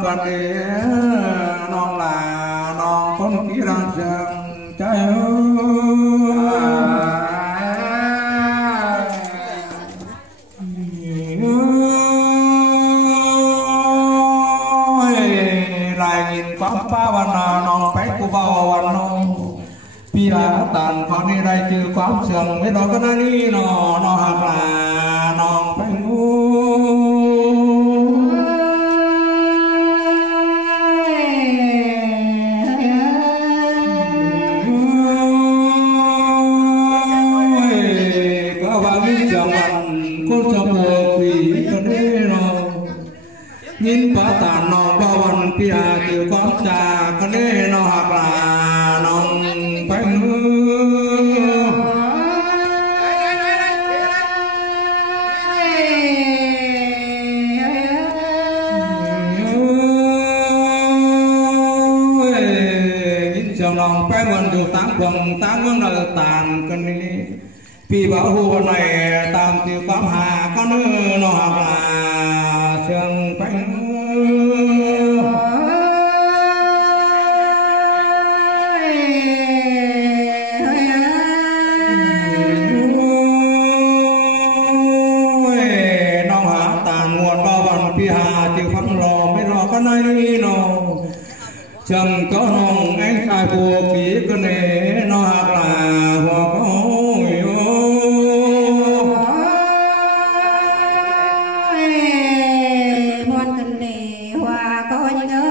đoàn đế non là non con kỹ rằng rằng trái lại nhìn quán pa văn non bách của bao văn non pi là tàn con đi đây chưa quán sườn với đó cái này nó hạt là non bách nhìn quả tàn non bao văn pia từ quán trà cái này nó hạt là non bánh nhìn chồng non bánh văn dù tám quần tám quần là tàn cái này vì bảo hộ này tam tiêu quán hà có nữa nó hạt là chân bánh chẳng có nông anh khai phù ký cơ nế nó hạt là hoa có muôn cần nế hoa có như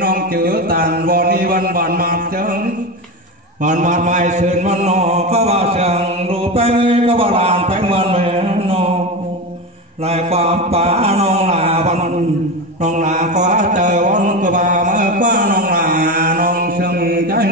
nông chứa tàn bò đi văn bản mặt chẳng bản mặt mày sơn văn nọ có bao chẳng đủ bánh có bao làn bánh văn mẹ nọ lại qua pa non là văn non là qua trời văn của bà mới qua non là non sừng trái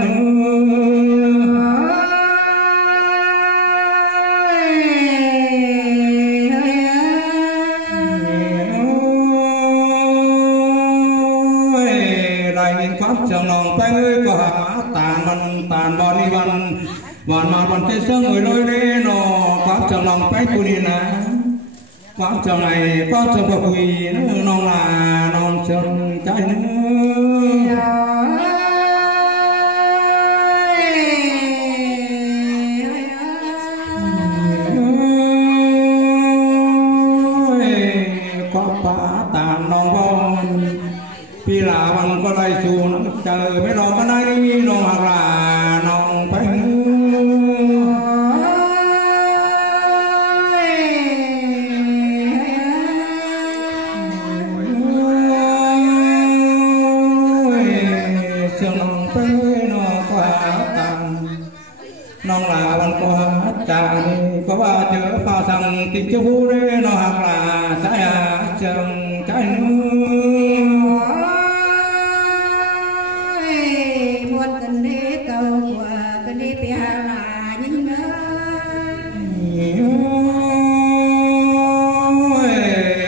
lại nhìn quát chẳng non bé ơi có hả tàn bò đi văn mà văn thế sương người lôi đi nó quát chẳng non bé cu đi nè quán trầu này quán trầu bậc quỳ non là non chân trái có phá tàn non bông pi là bằng có lai chù nó trời mấy lo cái này non hoặc là non bánh non là văn qua trà có ba chữ pha sang tình chú phú đấy nó hoặc là trái chân trái muôn cần nế cầu của cần nế pia là những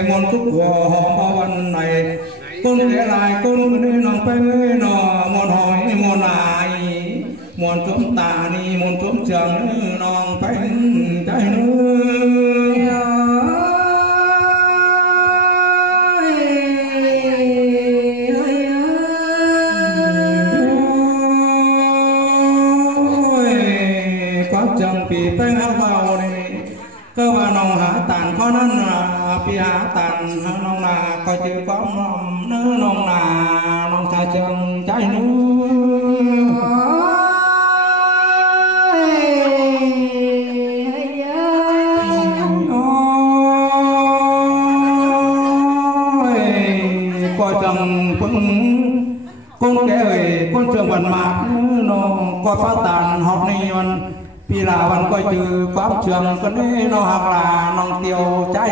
môn túc của họ bao văn này con để lại con nên non phải nó môn hỏi môn lại môn trốn tà ni môn trốn trường non bánh trái có chồng bị bánh áo vào này cơ mà non hả tàn có nên là bị hả tàn non là coi chữ có non là non xa chân trái con kẻ ơi con trường văn mạc nó có phá tàn học này văn vì là văn coi trừ quán trường con đấy nó hoặc là non tiêu trái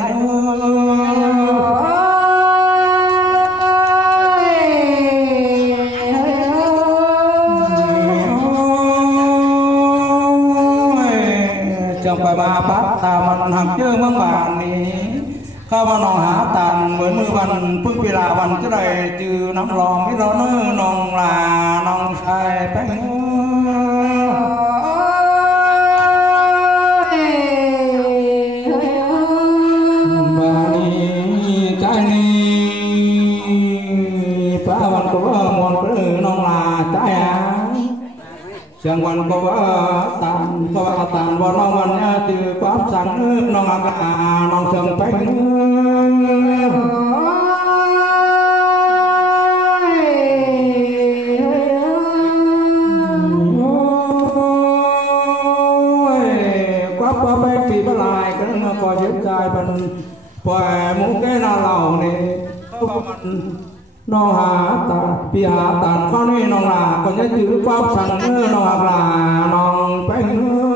trong bài ba bát ta văn học chơi mong bạn đi Khá mà nó hả tàn mới mưa văn phương bị là văn cái này chứ nóng lòng cái đó nó nòng là nòng sai bánh chẳng quan có tàn vào nóวันnhá từ quán sáng nó ngạc nó sương bánh quá bé kỳ bất lại cái nó coi giết trai phần quẻ mũ cái nào lầu này nó hà tàn pi hà tàn con này nó là còn nhớ chữ quáp sẵn nó là nó bánh